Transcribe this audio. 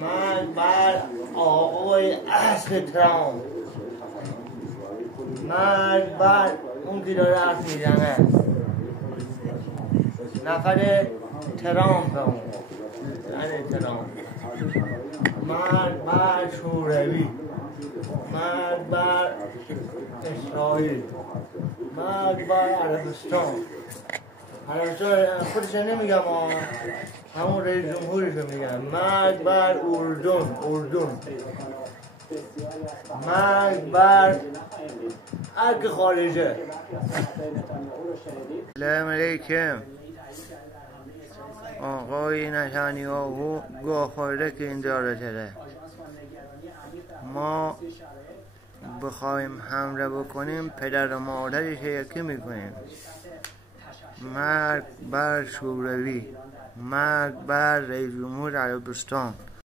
مرگ بر آقای اصل ترامپ، مرگ بر اون که داره حرف میزنه، نفر ترامپ اون یعنی ترامپ. مرگ بر شوروی، مرگ بر اسرائیل، مرگ بر عربستان. عربستان خودش نمیگم، همون رئیس جمهورشو میگم. مرگ بر اردن، مرگ بر هر که خارجه. سلام علیکم. آقای نتانیاهو گاه خورده که این داره شده. ما بخوایم حمله بکنیم پدر و مادرش یکی میکنیم. مرگ بر شوروی، مرگ بر رئیس جمهور عربستان.